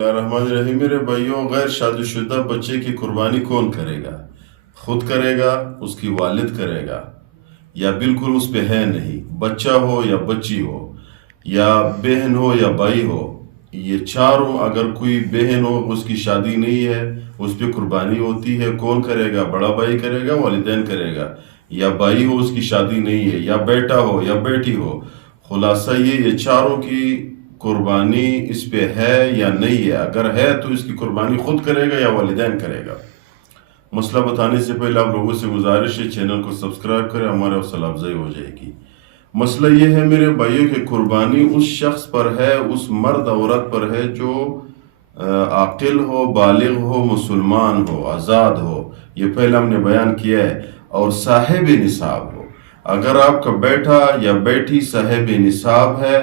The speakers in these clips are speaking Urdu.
الرحمن الرحیم میرے بھائیوں، غیر شادی شدہ بچے کی قربانی کون کرے گا؟ خود کرے گا، اس کی والد کرے گا، یا بالکل اس پہ ہے نہیں؟ بچہ ہو یا بچی ہو، یا بہن ہو یا بھائی ہو، یہ چاروں، اگر کوئی بہن ہو اس کی شادی نہیں ہے، اس پہ قربانی ہوتی ہے، کون کرے گا؟ بڑا بھائی کرے گا، والدین کرے گا، یا بھائی ہو اس کی شادی نہیں ہے، یا بیٹا ہو یا بیٹی ہو۔ خلاصہ یہ چاروں کی قربانی اس پہ ہے یا نہیں ہے؟ اگر ہے تو اس کی قربانی خود کرے گا یا والدین کرے گا؟ مسئلہ بتانے سے پہلے آپ لوگوں سے گزارش ہے چینل کو سبسکرائب کریں، ہمارے حوصلہ افزائی ہو جائے گی۔ مسئلہ یہ ہے میرے بھائیوں کہ قربانی اس شخص پر ہے، اس مرد عورت پر ہے جو عاقل ہو، بالغ ہو، مسلمان ہو، آزاد ہو، یہ پہلے ہم نے بیان کیا ہے، اور صاحب نصاب ہو۔ اگر آپ کا بیٹا یا بیٹی صاحب نصاب ہے،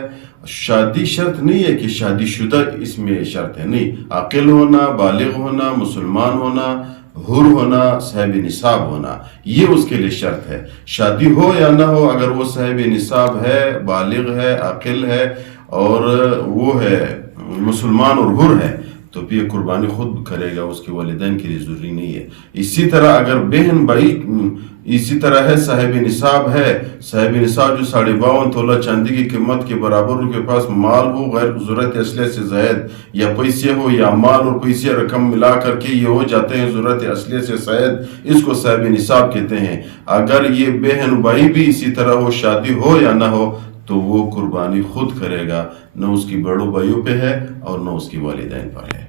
شادی شرط نہیں ہے کہ شادی شدہ اس میں شرط ہے، نہیں، عاقل ہونا، بالغ ہونا، مسلمان ہونا، حر ہونا، صاحب نصاب ہونا، یہ اس کے لیے شرط ہے۔ شادی ہو یا نہ ہو، اگر وہ صاحب نصاب ہے، بالغ ہے، عاقل ہے، اور وہ ہے مسلمان اور حر ہے، تو پھر قربانی خود کرے گا، اس کے والدین کے لیے ضروری نہیں ہے۔ اسی طرح اگر بہن بھائی اسی طرح ہے، صاحب نصاب ہے، صاحب نصاب جو 52.5 تولہ چاندی کی قیمت کے برابر، ان کے پاس مال ہو غیر ضرورت اصلیہ سے زائد، یا پیسے ہو یا مال اور پیسے رقم ملا کر کے یہ ہو جاتے ہیں ضرورت اصلیہ سے زائد، اس کو صاحب نصاب کہتے ہیں۔ اگر یہ بہن بھائی بھی اسی طرح ہو، شادی ہو یا نہ ہو، تو وہ قربانی خود کرے گا، نہ اس کی بڑوں بھائیوں پہ ہے اور نہ اس کی والدین پر ہے۔